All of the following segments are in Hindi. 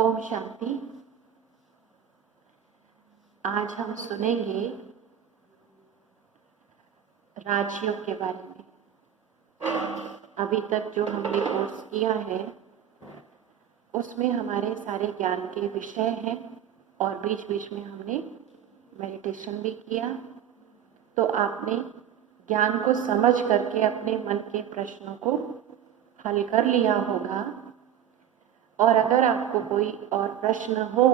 ओम शांति। आज हम सुनेंगे राजयोग के बारे में। अभी तक जो हमने कोर्स किया है उसमें हमारे सारे ज्ञान के विषय हैं और बीच बीच में हमने मेडिटेशन भी किया। तो आपने ज्ञान को समझ करके अपने मन के प्रश्नों को हल कर लिया होगा। और अगर आपको कोई और प्रश्न हो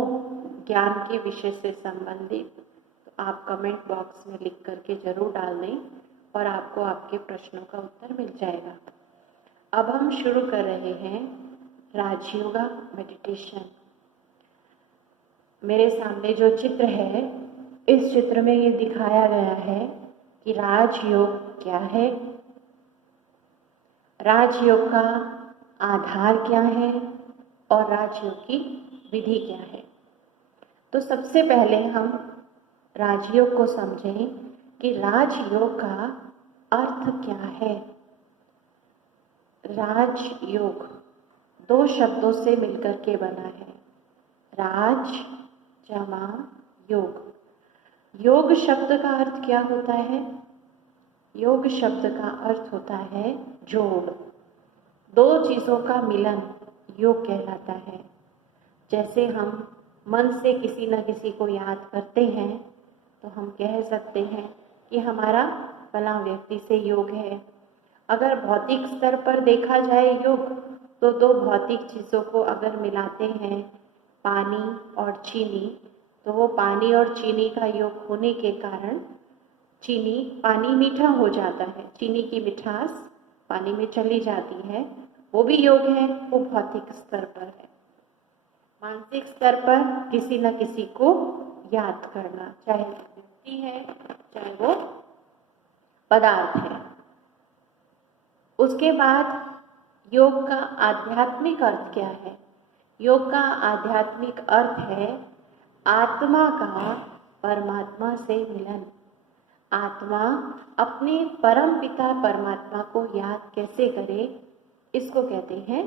ज्ञान के विषय से संबंधित तो आप कमेंट बॉक्स में लिख करके जरूर डाल दें और आपको आपके प्रश्नों का उत्तर मिल जाएगा। अब हम शुरू कर रहे हैं राजयोगा मेडिटेशन। मेरे सामने जो चित्र है, इस चित्र में ये दिखाया गया है कि राजयोग क्या है, राजयोग का आधार क्या है और राजयोग की विधि क्या है। तो सबसे पहले हम राजयोग को समझें कि राजयोग का अर्थ क्या है। राजयोग दो शब्दों से मिलकर के बना है, राज जमा योग। योग शब्द का अर्थ क्या होता है? योग शब्द का अर्थ होता है जोड़, दो चीज़ों का मिलन योग कहलाता है। जैसे हम मन से किसी न किसी को याद करते हैं तो हम कह सकते हैं कि हमारा फलां व्यक्ति से योग है। अगर भौतिक स्तर पर देखा जाए योग तो दो भौतिक चीज़ों को अगर मिलाते हैं, पानी और चीनी, तो वो पानी और चीनी का योग होने के कारण पानी मीठा हो जाता है, चीनी की मिठास पानी में चली जाती है। वो भी योग है, वो भौतिक स्तर पर है। मानसिक स्तर पर किसी न किसी को याद करना, चाहे वो व्यक्ति है चाहे वो पदार्थ है। उसके बाद योग का आध्यात्मिक अर्थ क्या है? योग का आध्यात्मिक अर्थ है आत्मा का परमात्मा से मिलन। आत्मा अपने परम पिता परमात्मा को याद कैसे करे, इसको कहते हैं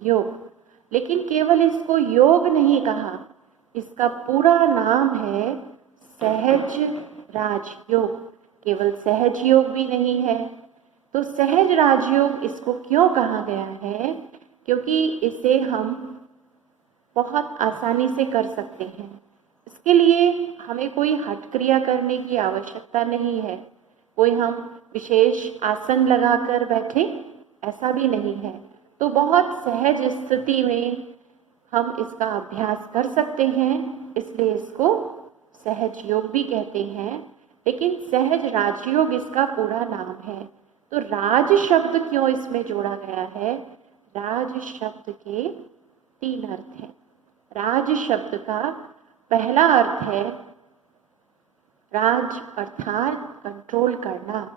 योग। लेकिन केवल इसको योग नहीं कहा, इसका पूरा नाम है सहज राजयोग। केवल सहज योग भी नहीं है। तो सहज राजयोग इसको क्यों कहा गया है? क्योंकि इसे हम बहुत आसानी से कर सकते हैं। इसके लिए हमें कोई हठ क्रिया करने की आवश्यकता नहीं है। कोई हम विशेष आसन लगाकर बैठे, ऐसा भी नहीं है। तो बहुत सहज स्थिति में हम इसका अभ्यास कर सकते हैं, इसलिए इसको सहज योग भी कहते हैं। लेकिन सहज राजयोग इसका पूरा नाम है। तो राज शब्द क्यों इसमें जोड़ा गया है? राज शब्द के 3 अर्थ हैं। राज शब्द का पहला अर्थ है राज अर्थात कंट्रोल करना।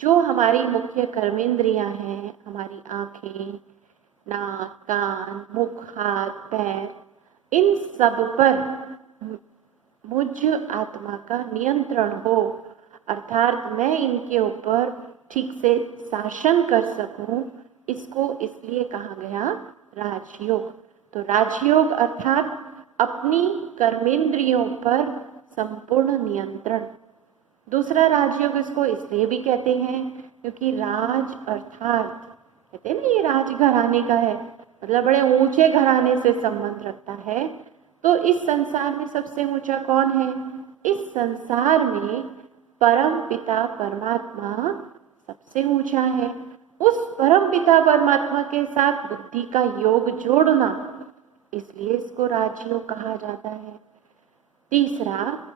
जो हमारी मुख्य कर्मेंद्रियां हैं, हमारी आंखें, नाक, कान, मुख, हाथ, पैर, इन सब पर मुझ आत्मा का नियंत्रण हो, अर्थात मैं इनके ऊपर ठीक से शासन कर सकूं, इसको इसलिए कहा गया राजयोग। तो राजयोग अर्थात अपनी कर्मेंद्रियों पर संपूर्ण नियंत्रण। दूसरा राजयोग इसको इसलिए भी कहते हैं क्योंकि राज अर्थात कहते हैं ना, ये राजघराने का है, मतलब बड़े ऊंचे घराने से संबंध रखता है। तो इस संसार में सबसे ऊंचा कौन है? इस संसार में परम पिता परमात्मा सबसे ऊंचा है। उस परम पिता परमात्मा के साथ बुद्धि का योग जोड़ना, इसलिए इसको राजयोग कहा जाता है। तीसरा,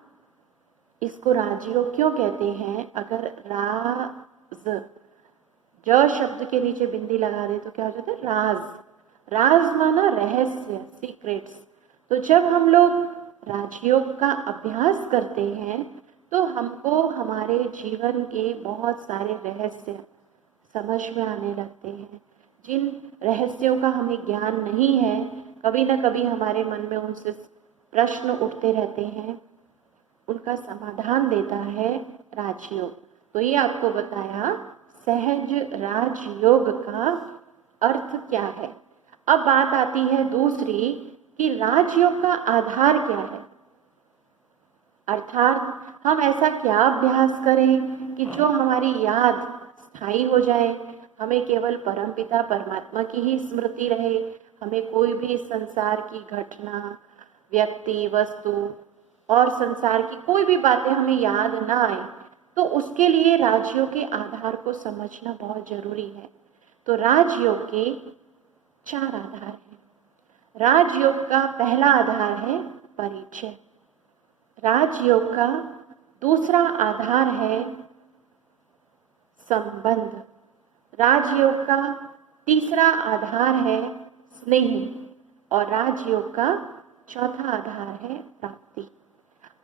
इसको राजयोग क्यों कहते हैं? अगर राज, ज शब्द के नीचे बिंदी लगा दे तो क्या हो जाता है? राज। राज माना रहस्य, सीक्रेट्स। तो जब हम लोग राजयोग का अभ्यास करते हैं तो हमको हमारे जीवन के बहुत सारे रहस्य समझ में आने लगते हैं। जिन रहस्यों का हमें ज्ञान नहीं है, कभी न कभी हमारे मन में उनसे प्रश्न उठते रहते हैं, उनका समाधान देता है राजयोग। तो ये आपको बताया सहज राजयोग का अर्थ क्या है। अब बात आती है दूसरी कि राजयोग का आधार क्या है, अर्थात हम ऐसा क्या अभ्यास करें कि जो हमारी याद स्थायी हो जाए, हमें केवल परमपिता परमात्मा की ही स्मृति रहे, हमें कोई भी संसार की घटना, व्यक्ति, वस्तु और संसार की कोई भी बातें हमें याद ना आए। तो उसके लिए राजयोग के आधार को समझना बहुत जरूरी है। तो राजयोग के 4 आधार हैं। राजयोग का पहला आधार है परिचय। राजयोग का दूसरा आधार है संबंध। राजयोग का तीसरा आधार है स्नेह और राजयोग का चौथा आधार है प्राप्ति।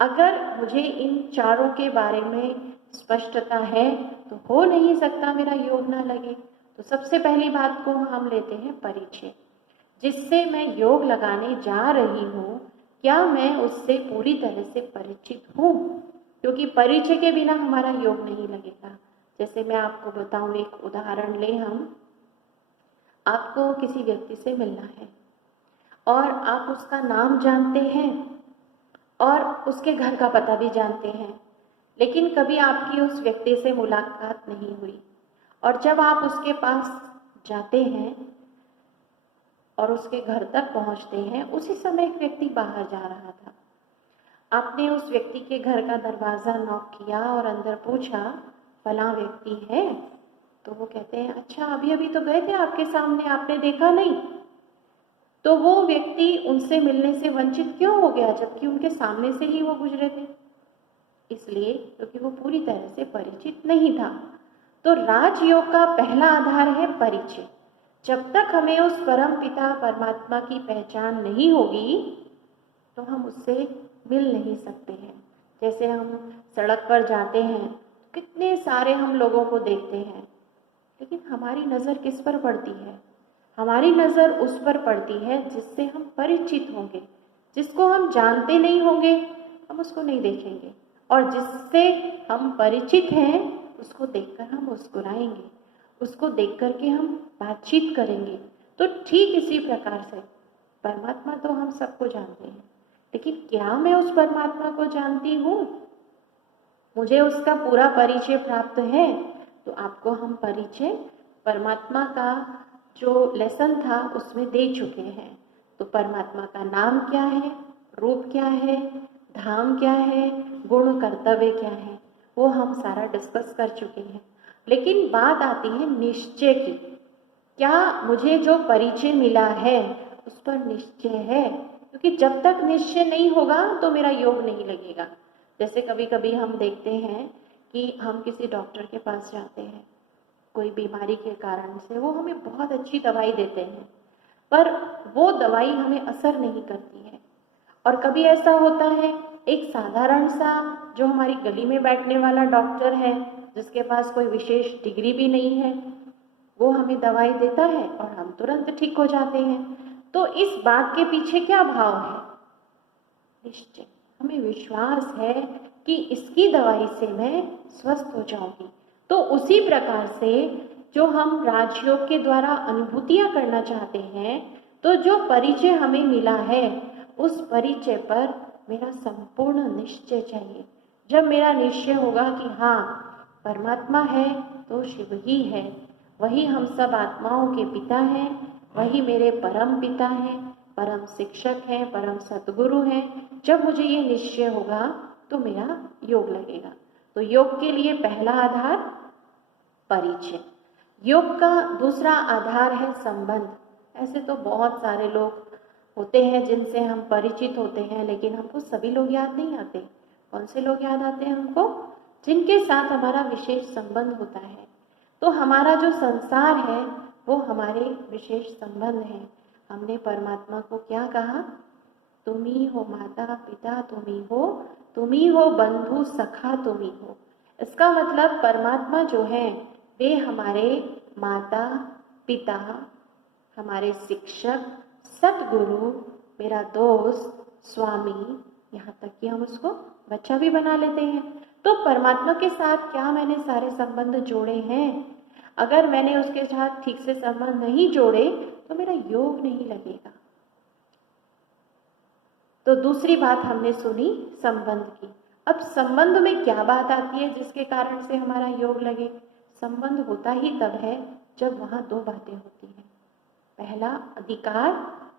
अगर मुझे इन चारों के बारे में स्पष्टता है तो हो नहीं सकता मेरा योग ना लगे। तो सबसे पहली बात को हम लेते हैं परिचय। जिससे मैं योग लगाने जा रही हूँ, क्या मैं उससे पूरी तरह से परिचित हूँ? क्योंकि परिचय के बिना हमारा योग नहीं लगेगा। जैसे मैं आपको बताऊं, एक उदाहरण ले हम। आपको किसी व्यक्ति से मिलना है और आप उसका नाम जानते हैं और उसके घर का पता भी जानते हैं, लेकिन कभी आपकी उस व्यक्ति से मुलाकात नहीं हुई। और जब आप उसके पास जाते हैं और उसके घर तक पहुंचते हैं, उसी समय एक व्यक्ति बाहर जा रहा था। आपने उस व्यक्ति के घर का दरवाज़ा नॉक किया और अंदर पूछा, फलां व्यक्ति है? तो वो कहते हैं, अच्छा अभी अभी तो गए थे आपके सामने, आपने देखा नहीं? तो वो व्यक्ति उनसे मिलने से वंचित क्यों हो गया, जबकि उनके सामने से ही वो गुजरे थे? इसलिए क्योंकि वो पूरी तरह से परिचित नहीं था। तो राजयोग का पहला आधार है परिचय। जब तक हमें उस परम पिता परमात्मा की पहचान नहीं होगी तो हम उससे मिल नहीं सकते हैं। जैसे हम सड़क पर जाते हैं, कितने सारे हम लोगों को देखते हैं, लेकिन हमारी नज़र किस पर पड़ती है? हमारी नज़र उस पर पड़ती है जिससे हम परिचित होंगे। जिसको हम जानते नहीं होंगे हम उसको नहीं देखेंगे, और जिससे हम परिचित हैं उसको देखकर हम मुस्कुराएंगे, उसको देख कर के हम बातचीत करेंगे। तो ठीक इसी प्रकार से परमात्मा तो हम सबको जानते हैं, लेकिन क्या मैं उस परमात्मा को जानती हूँ? मुझे उसका पूरा परिचय प्राप्त है? तो आपको हम परिचय परमात्मा का जो लेसन था उसमें दे चुके हैं। तो परमात्मा का नाम क्या है, रूप क्या है, धाम क्या है, गुण कर्तव्य क्या है, वो हम सारा डिस्कस कर चुके हैं। लेकिन बात आती है निश्चय की। क्या मुझे जो परिचय मिला है उस पर निश्चय है? क्योंकि जब तक निश्चय नहीं होगा तो मेरा योग नहीं लगेगा। जैसे कभी कभी हम देखते हैं कि हम किसी डॉक्टर के पास जाते हैं, कोई बीमारी के कारण से वो हमें बहुत अच्छी दवाई देते हैं, पर वो दवाई हमें असर नहीं करती है। और कभी ऐसा होता है, एक साधारण सा जो हमारी गली में बैठने वाला डॉक्टर है, जिसके पास कोई विशेष डिग्री भी नहीं है, वो हमें दवाई देता है और हम तुरंत ठीक हो जाते हैं। तो इस बात के पीछे क्या भाव है? निश्चय। हमें विश्वास है कि इसकी दवाई से मैं स्वस्थ हो जाऊंगी। तो उसी प्रकार से जो हम राजयोग के द्वारा अनुभूतियां करना चाहते हैं, तो जो परिचय हमें मिला है उस परिचय पर मेरा संपूर्ण निश्चय चाहिए। जब मेरा निश्चय होगा कि हाँ परमात्मा है तो शिव ही है, वही हम सब आत्माओं के पिता हैं, वही मेरे परम पिता हैं, परम शिक्षक हैं, परम सद्गुरु हैं, जब मुझे ये निश्चय होगा तो मेरा योग लगेगा। तो योग के लिए पहला आधार परिचय। योग का दूसरा आधार है संबंध। ऐसे तो बहुत सारे लोग होते हैं जिनसे हम परिचित होते हैं, लेकिन हमको सभी लोग याद नहीं आते। कौन से लोग याद आते हैं हमको? जिनके साथ हमारा विशेष संबंध होता है। तो हमारा जो संसार है वो हमारे विशेष संबंध है। हमने परमात्मा को क्या कहा? तुम ही हो माता पिता, तुम ही हो बंधु सखा, तुम ही हो। इसका मतलब परमात्मा जो है वे हमारे माता पिता, हमारे शिक्षक, सतगुरु, मेरा दोस्त, स्वामी, यहाँ तक कि हम उसको बच्चा भी बना लेते हैं। तो परमात्मा के साथ क्या मैंने सारे संबंध जोड़े हैं? अगर मैंने उसके साथ ठीक से संबंध नहीं जोड़े तो मेरा योग नहीं लगेगा। तो दूसरी बात हमने सुनी संबंध की। अब संबंध में क्या बात आती है जिसके कारण से हमारा योग लगे? संबंध होता ही तब है जब वहाँ दो बातें होती हैं, पहला अधिकार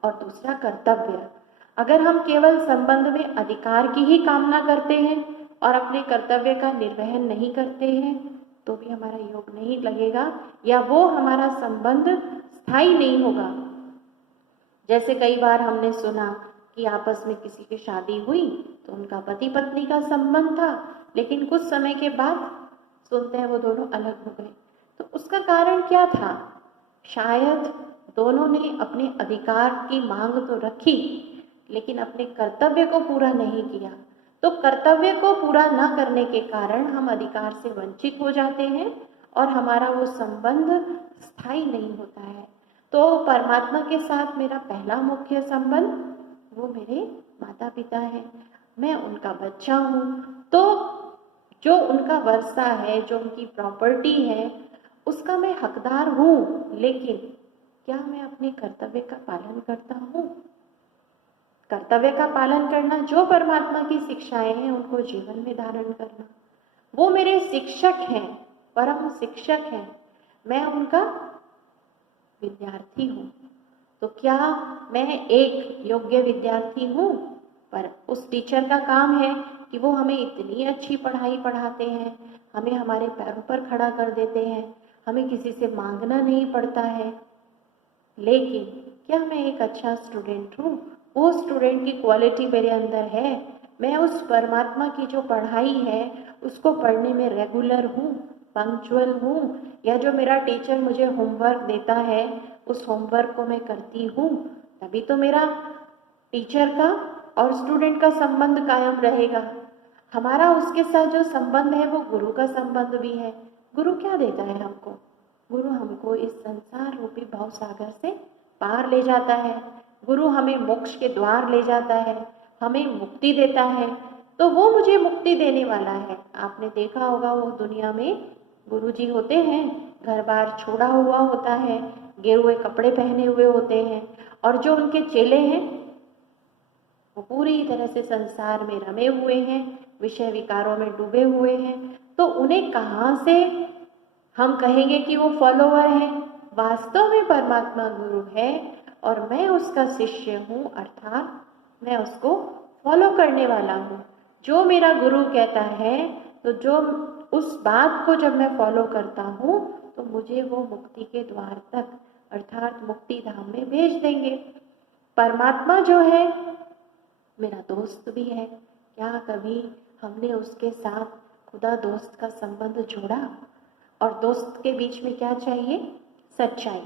और दूसरा कर्तव्य। अगर हम केवल संबंध में अधिकार की ही कामना करते हैं और अपने कर्तव्य का निर्वहन नहीं करते हैं तो भी हमारा योग नहीं लगेगा या वो हमारा संबंध स्थायी नहीं होगा। जैसे कई बार हमने सुना कि आपस में किसी की शादी हुई तो उनका पति पत्नी का संबंध था, लेकिन कुछ समय के बाद सुनते हैं वो दोनों अलग हो गए। तो उसका कारण क्या था? शायद दोनों ने अपने अधिकार की मांग तो रखी लेकिन अपने कर्तव्य को पूरा नहीं किया। तो कर्तव्य को पूरा न करने के कारण हम अधिकार से वंचित हो जाते हैं और हमारा वो संबंध स्थायी नहीं होता है। तो परमात्मा के साथ मेरा पहला मुख्य संबंध वो मेरे माता पिता हैं, मैं उनका बच्चा हूँ। तो जो उनका वर्षा है, जो उनकी प्रॉपर्टी है, उसका मैं हकदार हूँ, लेकिन क्या मैं अपने कर्तव्य का पालन करता हूँ? कर्तव्य का पालन करना, जो परमात्मा की शिक्षाएं हैं उनको जीवन में धारण करना, वो मेरे शिक्षक हैं, परम शिक्षक हैं, मैं उनका विद्यार्थी हूँ। तो क्या मैं एक योग्य विद्यार्थी हूँ? पर उस टीचर का काम है कि वो हमें इतनी अच्छी पढ़ाई पढ़ाते हैं, हमें हमारे पैरों पर खड़ा कर देते हैं, हमें किसी से मांगना नहीं पड़ता है। लेकिन क्या मैं एक अच्छा स्टूडेंट हूँ? वो स्टूडेंट की क्वालिटी मेरे अंदर है? मैं उस परमात्मा की जो पढ़ाई है उसको पढ़ने में रेगुलर हूँ, पंक्चुअल हूँ? या जो मेरा टीचर मुझे होमवर्क देता है उस होमवर्क को मैं करती हूँ? तभी तो मेरा टीचर का और स्टूडेंट का संबंध कायम रहेगा। हमारा उसके साथ जो संबंध है वो गुरु का संबंध भी है। गुरु क्या देता है हमको? गुरु हमको इस संसार रूपी भव सागर से पार ले जाता है। गुरु हमें मोक्ष के द्वार ले जाता है, हमें मुक्ति देता है। तो वो मुझे मुक्ति देने वाला है। आपने देखा होगा वो दुनिया में गुरुजी होते हैं, घर बार छोड़ा हुआ होता है, गेरुए कपड़े पहने हुए होते हैं, और जो उनके चेले हैं वो पूरी तरह से संसार में रमे हुए हैं, विषय विकारों में डूबे हुए हैं। तो उन्हें कहाँ से हम कहेंगे कि वो फॉलोवर हैं? वास्तव में परमात्मा गुरु है और मैं उसका शिष्य हूँ, अर्थात मैं उसको फॉलो करने वाला हूँ। जो मेरा गुरु कहता है, तो जो उस बात को जब मैं फॉलो करता हूँ तो मुझे वो मुक्ति के द्वार तक अर्थात मुक्ति धाम में भेज देंगे। परमात्मा जो है मेरा दोस्त भी है। क्या कभी हमने उसके साथ खुदा दोस्त का संबंध जोड़ा? और दोस्त के बीच में क्या चाहिए? सच्चाई।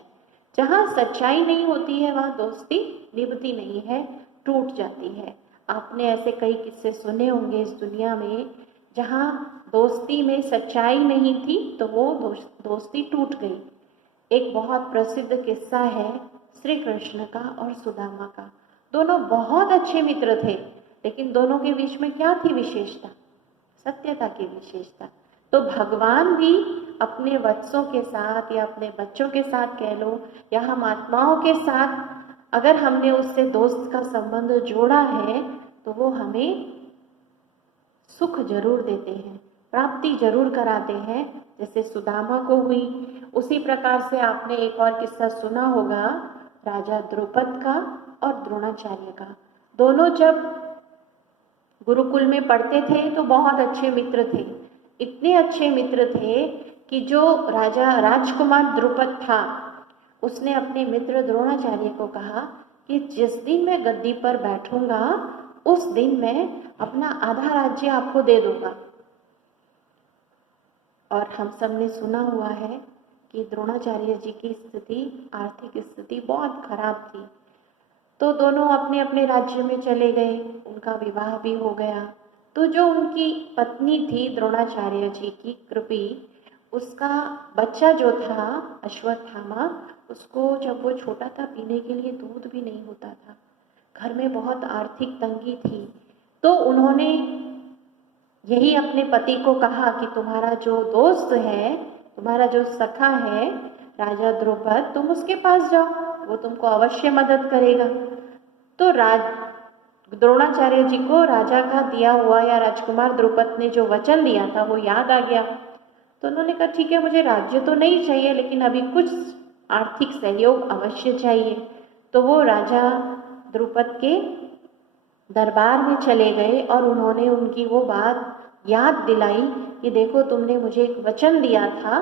जहाँ सच्चाई नहीं होती है वहाँ दोस्ती निभती नहीं है, टूट जाती है। आपने ऐसे कई किस्से सुने होंगे इस दुनिया में, जहाँ दोस्ती में सच्चाई नहीं थी तो वो दोस्ती टूट गई। एक बहुत प्रसिद्ध किस्सा है श्री कृष्ण का और सुदामा का। दोनों बहुत अच्छे मित्र थे, लेकिन दोनों के बीच में क्या थी विशेषता? सत्यता की विशेषता। तो भगवान भी अपने वत्सों के साथ या अपने बच्चों के साथ कह लो या हम आत्माओं के साथ अगर हमने उससे दोस्त का संबंध जोड़ा है तो वो हमें सुख जरूर देते हैं, प्राप्ति जरूर कराते हैं, जैसे सुदामा को हुई। उसी प्रकार से आपने एक और किस्सा सुना होगा राजा द्रुपद का और द्रोणाचार्य का। दोनों जब गुरुकुल में पढ़ते थे तो बहुत अच्छे मित्र थे। इतने अच्छे मित्र थे कि जो राजा राजकुमार द्रुपद था उसने अपने मित्र द्रोणाचार्य को कहा कि जिस दिन मैं गद्दी पर बैठूंगा उस दिन मैं अपना आधा राज्य आपको दे दूंगा। और हम सब ने सुना हुआ है कि द्रोणाचार्य जी की स्थिति, आर्थिक स्थिति बहुत खराब थी। तो दोनों अपने अपने राज्य में चले गए, उनका विवाह भी हो गया। तो जो उनकी पत्नी थी द्रोणाचार्य जी की कृपी, उसका बच्चा जो था अश्वत्थामा, उसको जब वो छोटा था पीने के लिए दूध भी नहीं होता था, घर में बहुत आर्थिक तंगी थी। तो उन्होंने यही अपने पति को कहा कि तुम्हारा जो दोस्त है, तुम्हारा जो सखा है राजा द्रुपद, तुम उसके पास जाओ, वो तुमको अवश्य मदद करेगा। तो द्रोणाचार्य जी को राजा का दिया हुआ या राजकुमार द्रुपद ने जो वचन दिया था वो याद आ गया। तो उन्होंने कहा ठीक है, मुझे राज्य तो नहीं चाहिए लेकिन अभी कुछ आर्थिक सहयोग अवश्य चाहिए। तो वो राजा द्रुपद के दरबार में चले गए और उन्होंने उनकी वो बात याद दिलाई कि देखो तुमने मुझे एक वचन दिया था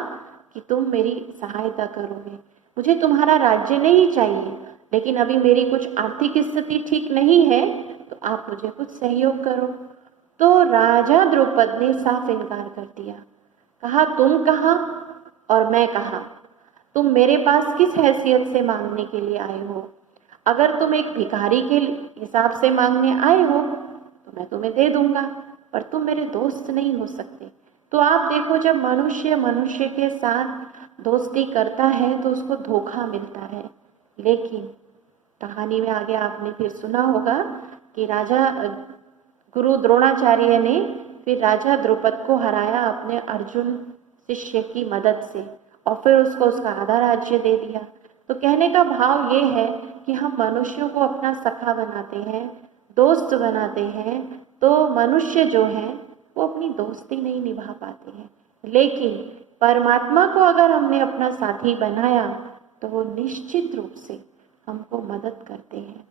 कि तुम मेरी सहायता करोगे, मुझे तुम्हारा राज्य नहीं चाहिए लेकिन अभी मेरी कुछ आर्थिक स्थिति ठीक नहीं है तो आप मुझे कुछ सहयोग करो। तो राजा द्रुपद ने साफ इनकार कर दिया, कहा तुम कहाँ और मैं कहाँ, तुम मेरे पास किस हैसियत से मांगने के लिए आए हो? अगर तुम एक भिखारी के हिसाब से मांगने आए हो तो मैं तुम्हें दे दूंगा, पर तुम मेरे दोस्त नहीं हो सकते। तो आप देखो, जब मनुष्य मनुष्य के साथ दोस्ती करता है तो उसको धोखा मिलता है। लेकिन कहानी में आगे आपने फिर सुना होगा कि राजा गुरु द्रोणाचार्य ने फिर राजा द्रुपद को हराया अपने अर्जुन शिष्य की मदद से और फिर उसको उसका आधा राज्य दे दिया। तो कहने का भाव ये है कि हम मनुष्यों को अपना सखा बनाते हैं, दोस्त बनाते हैं, तो मनुष्य जो हैं वो अपनी दोस्ती नहीं निभा पाते हैं। लेकिन परमात्मा को अगर हमने अपना साथी बनाया तो वो निश्चित रूप से हमको मदद करते हैं।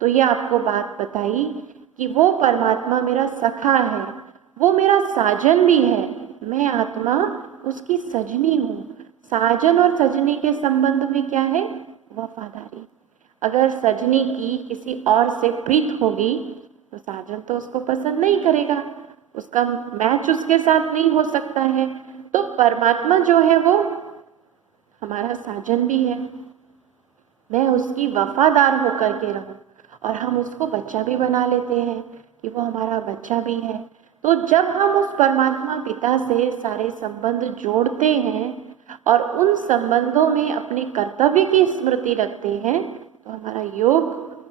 तो ये आपको बात बताई कि वो परमात्मा मेरा सखा है, वो मेरा साजन भी है, मैं आत्मा उसकी सजनी हूँ। साजन और सजनी के संबंध में क्या है? वफादारी। अगर सजनी की किसी और से प्रीत होगी तो साजन तो उसको पसंद नहीं करेगा, उसका मैच उसके साथ नहीं हो सकता है। तो परमात्मा जो है वो हमारा साजन भी है, मैं उसकी वफादार होकर के रहूं और हम उसको बच्चा भी बना लेते हैं कि वो हमारा बच्चा भी है। तो जब हम उस परमात्मा पिता से सारे संबंध जोड़ते हैं और उन संबंधों में अपने कर्तव्य की स्मृति रखते हैं तो हमारा योग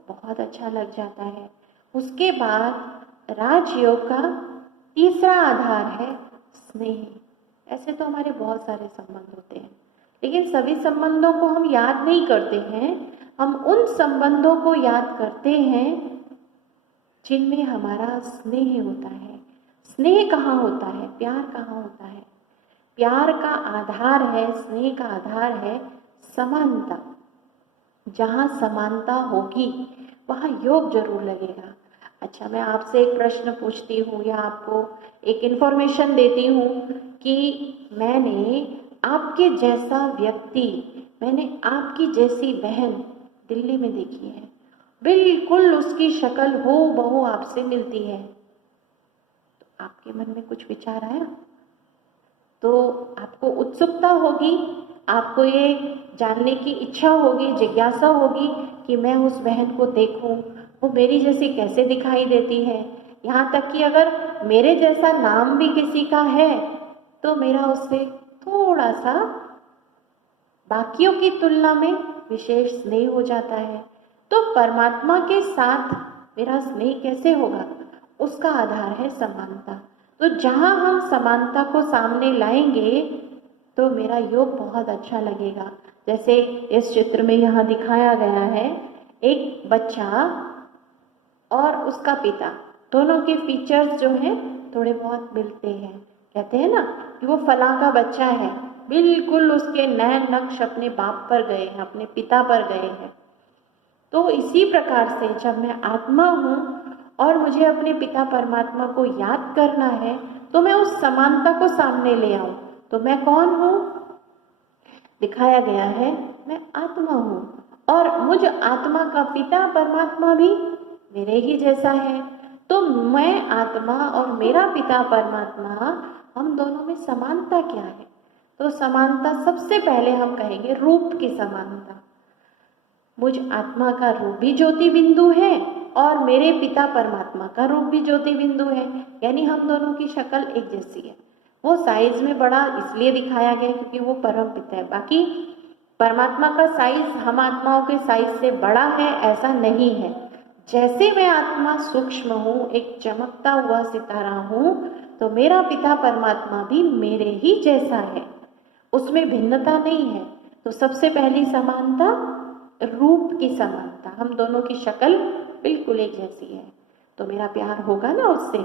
बहुत अच्छा लग जाता है। उसके बाद राजयोग का तीसरा आधार है स्नेह। ऐसे तो हमारे बहुत सारे संबंध होते हैं लेकिन सभी संबंधों को हम याद नहीं करते हैं। हम उन संबंधों को याद करते हैं जिनमें हमारा स्नेह होता है। स्नेह कहाँ होता है? प्यार कहाँ होता है? प्यार का आधार है, स्नेह का आधार है समानता। जहाँ समानता होगी वहाँ योग जरूर लगेगा। अच्छा, मैं आपसे एक प्रश्न पूछती हूँ या आपको एक इन्फॉर्मेशन देती हूँ कि मैंने आपके जैसा व्यक्ति, मैंने आपकी जैसी बहन दिल्ली में देखी है, बिल्कुल उसकी शक्ल हूबहू आपसे मिलती है। तो आपके मन में कुछ विचार आया? तो आपको उत्सुकता होगी, आपको ये जानने की इच्छा होगी, जिज्ञासा होगी कि मैं उस बहन को देखूं, वो मेरी जैसी कैसे दिखाई देती है। यहाँ तक कि अगर मेरे जैसा नाम भी किसी का है तो मेरा उससे थोड़ा सा बाकियों की तुलना में विशेष स्नेह हो जाता है। तो परमात्मा के साथ मेरा स्नेह कैसे होगा? उसका आधार है समानता। तो जहाँ हम समानता को सामने लाएंगे तो मेरा योग बहुत अच्छा लगेगा। जैसे इस चित्र में यहाँ दिखाया गया है, एक बच्चा और उसका पिता, दोनों के फीचर्स जो हैं थोड़े बहुत मिलते हैं। कहते हैं ना कि वो फलां का बच्चा है, बिल्कुल उसके नैन नक्श अपने बाप पर गए हैं, अपने पिता पर गए हैं। तो इसी प्रकार से जब मैं आत्मा हूँ और मुझे अपने पिता परमात्मा को याद करना है तो मैं उस समानता को सामने ले आऊं। तो मैं कौन हूँ? दिखाया गया है मैं आत्मा हूँ और मुझ आत्मा का पिता परमात्मा भी मेरे ही जैसा है। तो मैं आत्मा और मेरा पिता परमात्मा, हम दोनों में समानता क्या है? तो समानता सबसे पहले हम कहेंगे रूप की समानता। मुझ आत्मा का रूप भी ज्योति बिंदु है और मेरे पिता परमात्मा का रूप भी ज्योति बिंदु है, यानी हम दोनों की शक्ल एक जैसी है। वो साइज में बड़ा इसलिए दिखाया गया क्योंकि वो परम पिता है। बाकी परमात्मा का साइज हम आत्माओं के साइज से बड़ा है ऐसा नहीं है। जैसे मैं आत्मा सूक्ष्म हूँ, एक चमकता हुआ सितारा हूँ, तो मेरा पिता परमात्मा भी मेरे ही जैसा है, उसमें भिन्नता नहीं है। तो सबसे पहली समानता रूप की समानता, हम दोनों की शक्ल बिल्कुल एक जैसी है। तो मेरा प्यार होगा ना उससे।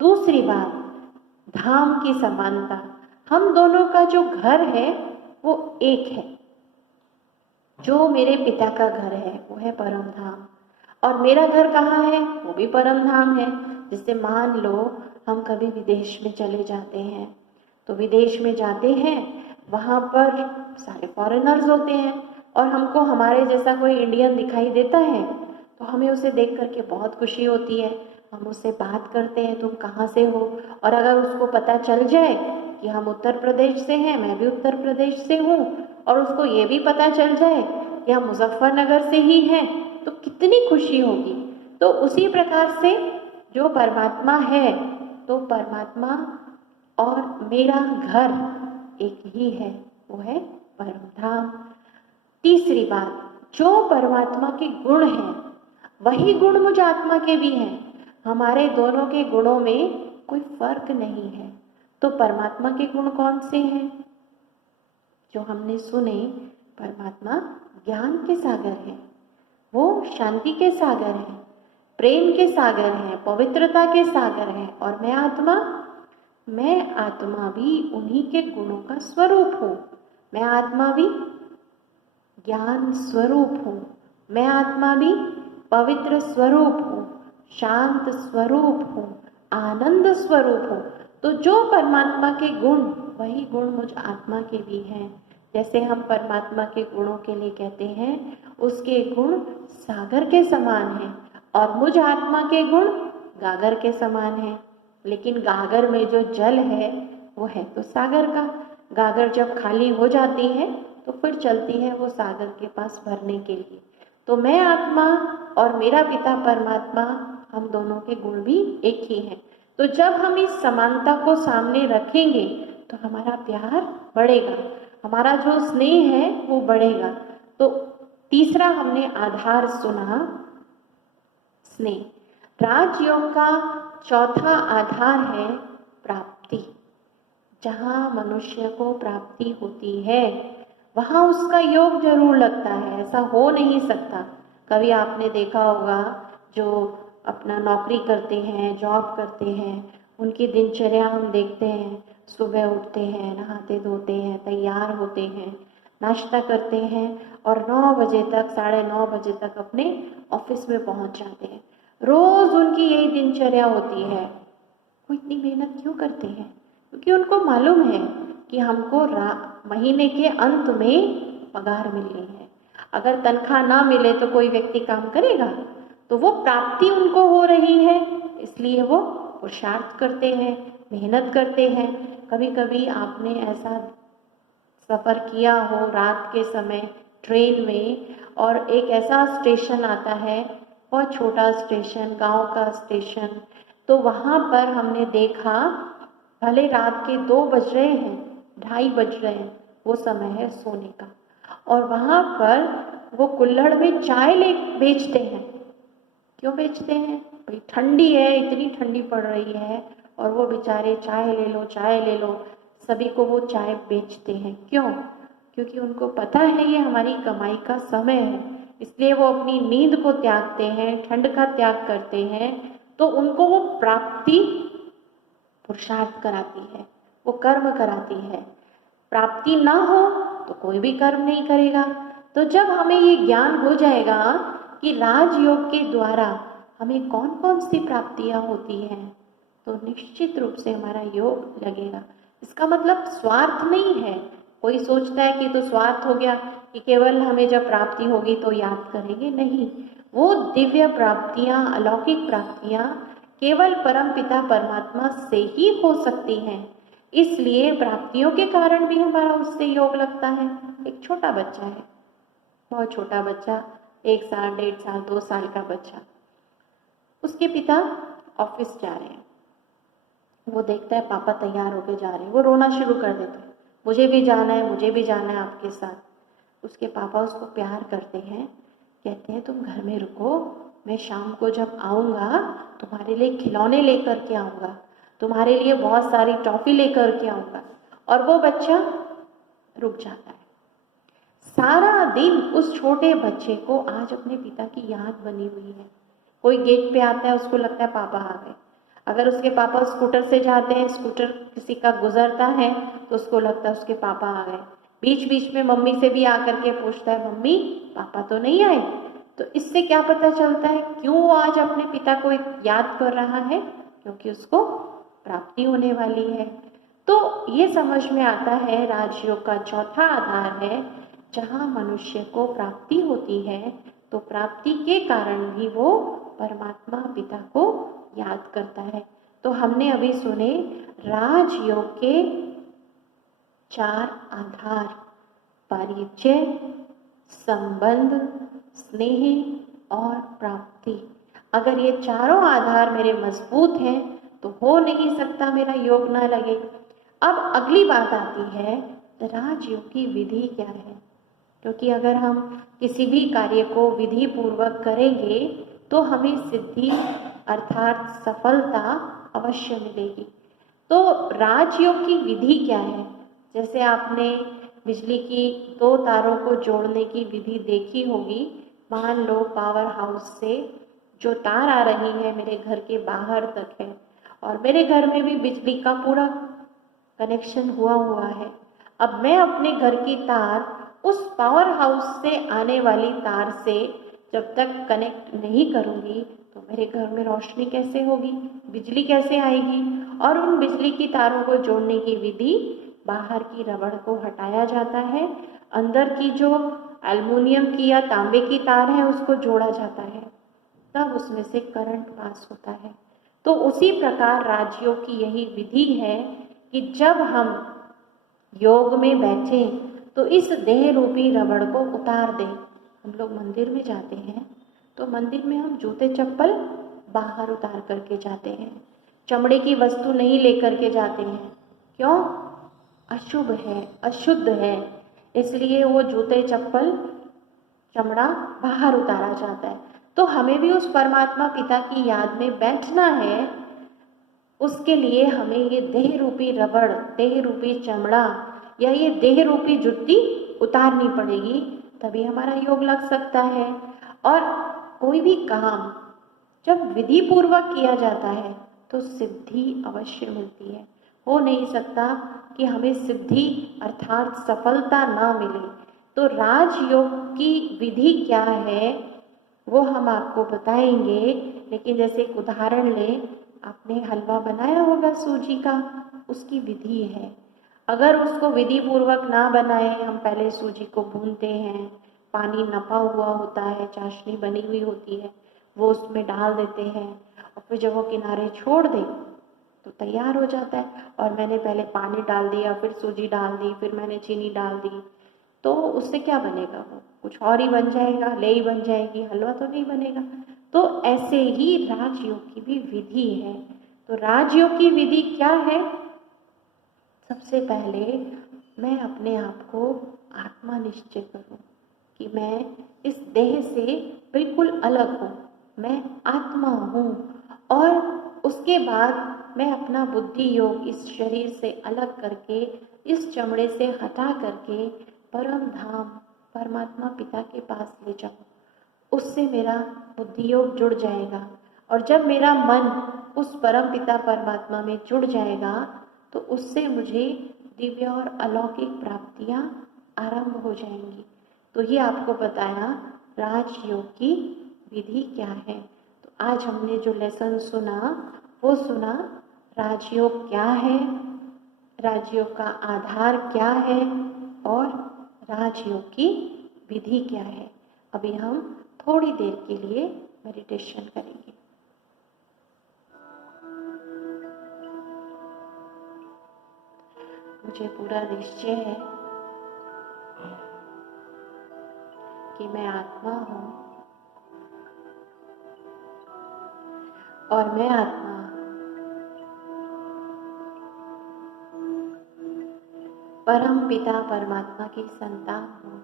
दूसरी बात, धाम की समानता, हम दोनों का जो घर है वो एक है। जो मेरे पिता का घर है वो है परम धाम, और मेरा घर कहाँ है, वो भी परम धाम है। जैसे मान लो हम कभी विदेश में चले जाते हैं, तो विदेश में जाते हैं, वहाँ पर सारे फॉरेनर्स होते हैं, और हमको हमारे जैसा कोई इंडियन दिखाई देता है तो हमें उसे देख करके बहुत खुशी होती है। हम उससे बात करते हैं, तुम कहाँ से हो, और अगर उसको पता चल जाए कि हम उत्तर प्रदेश से हैं, मैं भी उत्तर प्रदेश से हूँ, और उसको ये भी पता चल जाए कि हम मुजफ्फरनगर से ही हैं, तो कितनी खुशी होगी। तो उसी प्रकार से जो परमात्मा है, तो परमात्मा और मेरा घर एक ही है, वो है परम धाम। तीसरी बात, जो परमात्मा के गुण हैं वही गुण मुझ आत्मा के भी हैं। हमारे दोनों के गुणों में कोई फर्क नहीं है। तो परमात्मा के गुण कौन से हैं? जो हमने सुने, परमात्मा ज्ञान के सागर है, वो शांति के सागर है, प्रेम के सागर है, पवित्रता के सागर है। और मैं आत्मा भी उन्हीं के गुणों का स्वरूप हूँ। मैं आत्मा भी ज्ञान स्वरूप हूँ, मैं आत्मा भी पवित्र स्वरूप हूँ, शांत स्वरूप हूँ, आनंद स्वरूप हूँ। तो जो परमात्मा के गुण, वही गुण मुझ आत्मा के भी हैं। जैसे हम परमात्मा के गुणों के लिए कहते हैं, उसके गुण सागर के समान हैं, और मुझ आत्मा के गुण गागर के समान हैं। लेकिन गागर में जो जल है वो है तो सागर का। गागर जब खाली हो जाती है तो फिर चलती है वो सागर के पास भरने के लिए। तो मैं आत्मा और मेरा पिता परमात्मा, हम दोनों के गुण भी एक ही हैं। तो जब हम इस समानता को सामने रखेंगे तो हमारा प्यार बढ़ेगा, हमारा जो स्नेह है वो बढ़ेगा। तो तीसरा हमने आधार सुना, स्नेह। राजयोग का चौथा आधार है प्राप्ति। जहाँ मनुष्य को प्राप्ति होती है वहाँ उसका योग जरूर लगता है, ऐसा हो नहीं सकता। कभी आपने देखा होगा जो अपना नौकरी करते हैं, जॉब करते हैं, उनकी दिनचर्या हम देखते हैं। सुबह उठते हैं, नहाते धोते हैं, तैयार होते हैं, नाश्ता करते हैं, और 9 बजे तक, 9:30 बजे तक अपने ऑफिस में पहुंच जाते हैं। रोज उनकी यही दिनचर्या होती है। वो इतनी मेहनत क्यों करते हैं? क्योंकि उनको मालूम है कि हमको महीने के अंत में पगार मिलनी है। अगर तनख्वाह ना मिले तो कोई व्यक्ति काम करेगा? तो वो प्राप्ति उनको हो रही है, इसलिए वो पुरुषार्थ करते हैं, मेहनत करते हैं। कभी कभी आपने ऐसा सफ़र किया हो रात के समय ट्रेन में, और एक ऐसा स्टेशन आता है, बहुत छोटा स्टेशन, गांव का स्टेशन, तो वहाँ पर हमने देखा, भले रात के 2 बज रहे हैं, 2:30 बज रहे हैं, वो समय है सोने का, और वहाँ पर वो कुल्हड़ में चाय बेचते हैं। क्यों बेचते हैं? भाई ठंडी है, इतनी ठंडी पड़ रही है, और वो बेचारे चाय ले लो, चाय ले लो, सभी को वो चाय बेचते हैं। क्यों? क्योंकि उनको पता है ये हमारी कमाई का समय है, इसलिए वो अपनी नींद को त्यागते हैं, ठंड का त्याग करते हैं। तो उनको वो प्राप्ति पुरुषार्थ कराती है, वो कर्म कराती है। प्राप्ति ना हो तो कोई भी कर्म नहीं करेगा। तो जब हमें ये ज्ञान हो जाएगा कि राजयोग के द्वारा हमें कौन कौन सी प्राप्तियां होती हैं, तो निश्चित रूप से हमारा योग लगेगा। इसका मतलब स्वार्थ नहीं है। कोई सोचता है कि तो स्वार्थ हो गया कि केवल हमें जब प्राप्ति होगी तो याद करेंगे, नहीं। वो दिव्य प्राप्तियां, अलौकिक प्राप्तियां केवल परम पिता परमात्मा से ही हो सकती हैं। इसलिए प्राप्तियों के कारण भी हमारा उससे योग लगता है। एक छोटा बच्चा है, बहुत छोटा बच्चा, 1 साल, 1.5 साल, 2 साल का बच्चा, उसके पिता ऑफिस जा रहे हैं। वो देखता है पापा तैयार होके जा रहे हैं, वो रोना शुरू कर देता है, मुझे भी जाना है, मुझे भी जाना है आपके साथ। उसके पापा उसको प्यार करते हैं, कहते हैं तुम घर में रुको, मैं शाम को जब आऊँगा तुम्हारे लिए खिलौने लेकर के आऊँगा, तुम्हारे लिए बहुत सारी टॉफ़ी लेकर के आऊँगा। और वो बच्चा रुक जाता है। सारा दिन उस छोटे बच्चे को आज अपने पिता की याद बनी हुई है। कोई गेट पे आता है, उसको लगता है पापा आ गए। अगर उसके पापा स्कूटर से जाते हैं, स्कूटर किसी का गुजरता है तो उसको लगता है उसके पापा आ गए। बीच बीच में मम्मी से भी आकर के पूछता है, मम्मी पापा तो नहीं आए। तो इससे क्या पता चलता है क्यों वो आज अपने पिता को याद कर रहा है? क्योंकि उसको प्राप्ति होने वाली है। तो ये समझ में आता है राजयोग का चौथा आधार है, जहाँ मनुष्य को प्राप्ति होती है तो प्राप्ति के कारण भी वो परमात्मा पिता को याद करता है। तो हमने अभी सुने राजयोग के 4 आधार, परिचय, संबंध, स्नेह और प्राप्ति। अगर ये चारों आधार मेरे मजबूत हैं तो हो नहीं सकता मेरा योग ना लगे। अब अगली बात आती है, राजयोग की विधि क्या है? क्योंकि अगर हम किसी भी कार्य को विधि पूर्वक करेंगे तो हमें सिद्धि अर्थात सफलता अवश्य मिलेगी। तो राजयोग की विधि क्या है? जैसे आपने बिजली की 2 तारों को जोड़ने की विधि देखी होगी। मान लो पावर हाउस से जो तार आ रही है मेरे घर के बाहर तक है और मेरे घर में भी बिजली का पूरा कनेक्शन हुआ है। अब मैं अपने घर की तार उस पावर हाउस से आने वाली तार से जब तक कनेक्ट नहीं करूँगी तो मेरे घर में रोशनी कैसे होगी, बिजली कैसे आएगी? और उन बिजली की तारों को जोड़ने की विधि, बाहर की रबड़ को हटाया जाता है, अंदर की जो एल्युमिनियम की या तांबे की तार है उसको जोड़ा जाता है, तब उसमें से करंट पास होता है। तो उसी प्रकार राजयोग की यही विधि है कि जब हम योग में बैठे तो इस देह रूपी रबड़ को उतार दें। हम लोग मंदिर में जाते हैं तो मंदिर में हम जूते चप्पल बाहर उतार करके जाते हैं, चमड़े की वस्तु नहीं लेकर के जाते हैं। क्यों? अशुभ है, अशुद्ध है, इसलिए वो जूते चप्पल चमड़ा बाहर उतारा जाता है। तो हमें भी उस परमात्मा पिता की याद में बैठना है, उसके लिए हमें ये देह रूपी रबड़, देह रूपी चमड़ा या ये देह रूपी जुत्ती उतारनी पड़ेगी, तभी हमारा योग लग सकता है। और कोई भी काम जब विधि पूर्वक किया जाता है तो सिद्धि अवश्य मिलती है। हो नहीं सकता कि हमें सिद्धि अर्थात सफलता ना मिले। तो राजयोग की विधि क्या है वो हम आपको बताएंगे, लेकिन जैसे एक उदाहरण लें, आपने हलवा बनाया होगा सूजी का, उसकी विधि है। अगर उसको विधि पूर्वक ना बनाए, हम पहले सूजी को भूनते हैं, पानी नपा हुआ होता है, चाशनी बनी हुई होती है, वो उसमें डाल देते हैं और फिर जब वो किनारे छोड़ दे तो तैयार हो जाता है। और मैंने पहले पानी डाल दिया, फिर सूजी डाल दी, फिर मैंने चीनी डाल दी, तो उससे क्या बनेगा? वो कुछ और ही बन जाएगा, ले ही बन जाएगी, हलवा तो नहीं बनेगा। तो ऐसे ही राजयोग की भी विधि है। तो राजयोग की विधि क्या है? सबसे पहले मैं अपने आप को आत्मा निश्चय करूं कि मैं इस देह से बिल्कुल अलग हूँ, मैं आत्मा हूँ। और उसके बाद मैं अपना बुद्धि योग इस शरीर से अलग करके, इस चमड़े से हटा करके परम धाम परमात्मा पिता के पास ले जाऊँ। उससे मेरा बुद्धि योग जुड़ जाएगा और जब मेरा मन उस परम पिता परमात्मा में जुड़ जाएगा तो उससे मुझे दिव्य और अलौकिक प्राप्तियां आरंभ हो जाएंगी। तो ये आपको बताया राजयोग की विधि क्या है। तो आज हमने जो लेसन सुना वो सुना राजयोग क्या है, राजयोग का आधार क्या है और राजयोग की विधि क्या है। अभी हम थोड़ी देर के लिए मेडिटेशन करेंगे। मुझे पूरा निश्चय है कि मैं आत्मा हूँ और मैं आत्मा परम पिता परमात्मा की संतान हूँ।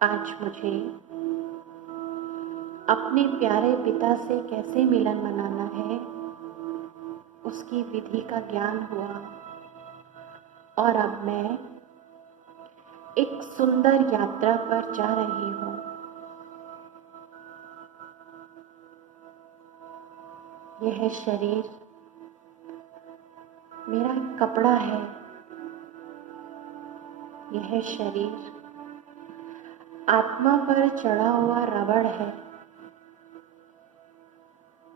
आज मुझे अपने प्यारे पिता से कैसे मिलन मनाना है उसकी विधि का ज्ञान हुआ और अब मैं एक सुंदर यात्रा पर जा रही हूँ। यह शरीर मेरा कपड़ा है, यह शरीर आत्मा पर चढ़ा हुआ रबड़ है।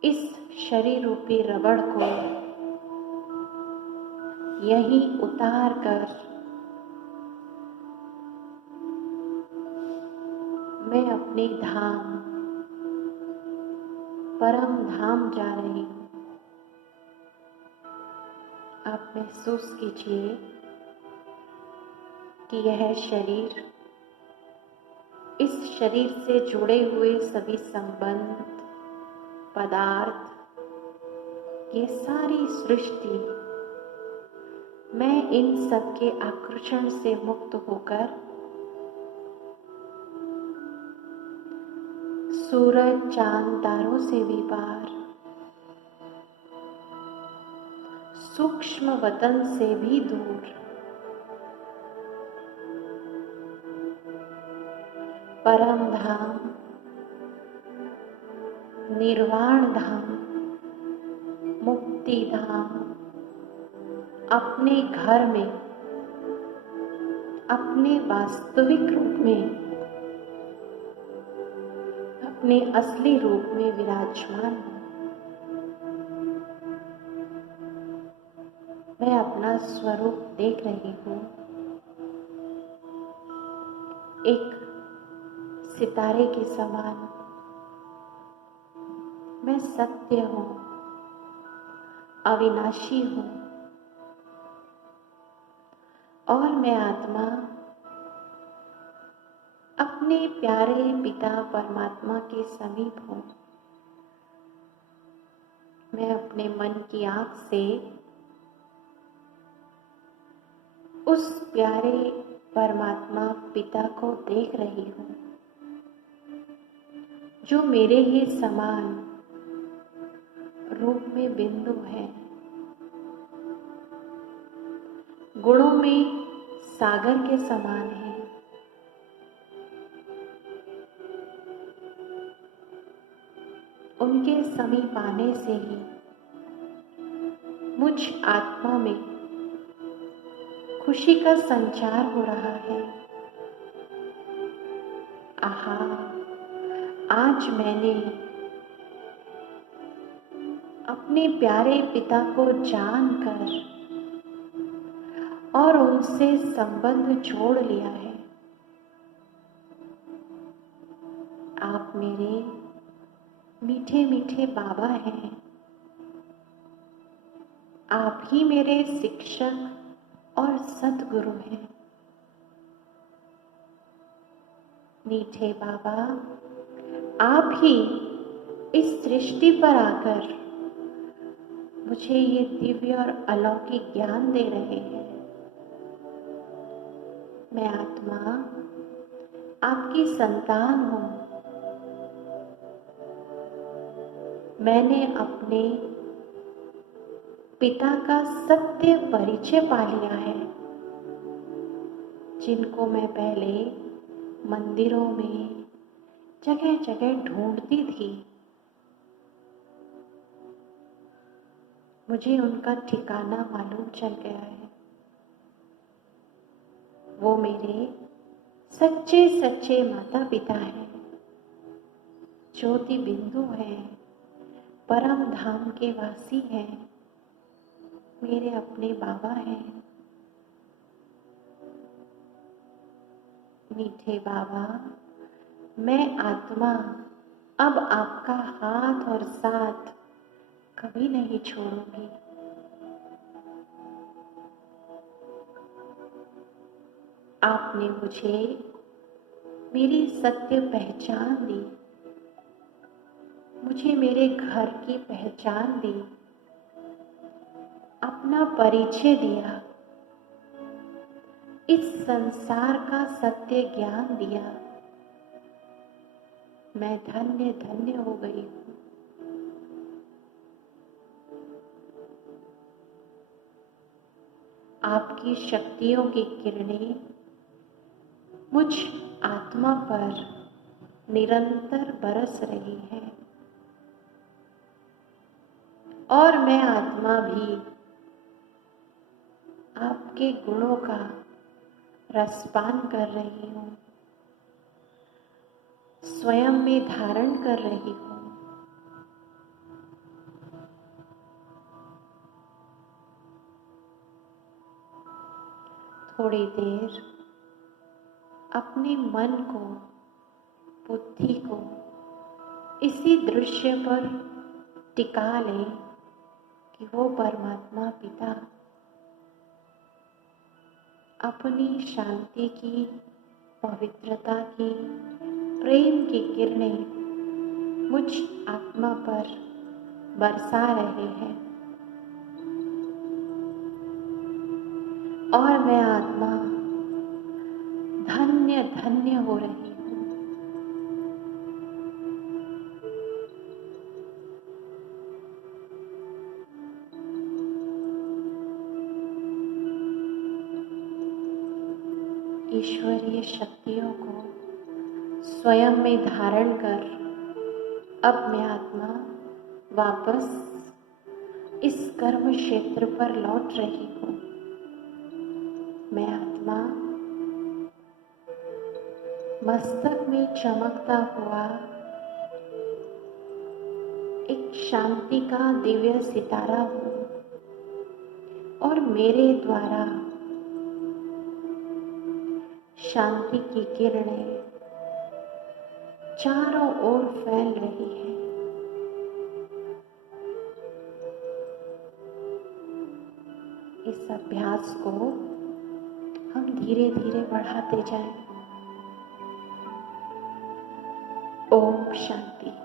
इस शरीर रूपी रबड़ को यहीं उतार कर मैं अपने धाम, परम धाम जा रही हूँ। आप महसूस कीजिए कि यह शरीर, इस शरीर से जुड़े हुए सभी संबंध, पदार्थ, ये सारी सृष्टि, मैं इन सब के आकर्षण से मुक्त होकर सूरज, चांद, तारों से भी पार, सूक्ष्म वतन से भी दूर, परम धाम, निर्वाण धाम, मुक्ति धाम, अपने घर में, अपने वास्तविक रूप में, अपने असली रूप में विराजमान हूँ। मैं अपना स्वरूप देख रही हूँ। एक सितारे के समान मैं सत्य हूँ, अविनाशी हूँ और मैं आत्मा अपने प्यारे पिता परमात्मा के समीप हूँ। मैं अपने मन की आँख से उस प्यारे परमात्मा पिता को देख रही हूँ, जो मेरे ही समान रूप में बिंदु है, गुणों में सागर के समान है। उनके समीप आने से ही मुझ आत्मा में खुशी का संचार हो रहा है। आहा, आज मैंने अपने प्यारे पिता को जानकर और उनसे संबंध जोड़ लिया है। आप मेरे मीठे मीठे बाबा हैं। आप ही मेरे शिक्षक और सद्गुरु हैं। मीठे बाबा, आप ही इस सृष्टि पर आकर मुझे ये दिव्य और अलौकिक ज्ञान दे रहे हैं। मैं आत्मा आपकी संतान हूँ। मैंने अपने पिता का सत्य परिचय पा लिया है, जिनको मैं पहले मंदिरों में जगह जगह ढूंढती थी। मुझे उनका ठिकाना मालूम चल गया है। वो मेरे सच्चे सच्चे माता पिता हैं, ज्योति बिंदु हैं, परम धाम के वासी हैं, मेरे अपने बाबा हैं। मीठे बाबा, मैं आत्मा अब आपका हाथ और साथ कभी नहीं छोड़ूंगी। आपने मुझे मेरी सत्य पहचान दी, मुझे मेरे घर की पहचान दी, अपना परिचय दिया, इस संसार का सत्य ज्ञान दिया। मैं धन्य धन्य हो गई हूँ। आपकी शक्तियों की किरणें मुझ आत्मा पर निरंतर बरस रही है। और मैं आत्मा भी आपके गुणों का रसपान कर रही हूँ, स्वयं में धारण कर रही हूँ। थोड़ी देर अपने मन को, बुद्धि को इसी दृश्य पर टिका लें कि वो परमात्मा पिता अपनी शांति की, पवित्रता की, प्रेम की किरणें मुझ आत्मा पर बरसा रहे हैं और मैं आत्मा धन्य धन्य हो रही हूँ। ईश्वरीय शक्तियों को स्वयं में धारण कर अब मैं आत्मा वापस इस कर्म क्षेत्र पर लौट रही हूँ। मैं आत्मा मस्तक में चमकता हुआ एक शांति का दिव्य सितारा हूँ और मेरे द्वारा शांति की किरणें चारों ओर फैल रही है। इस अभ्यास को हम धीरे धीरे बढ़ाते जाएं। ओम शांति।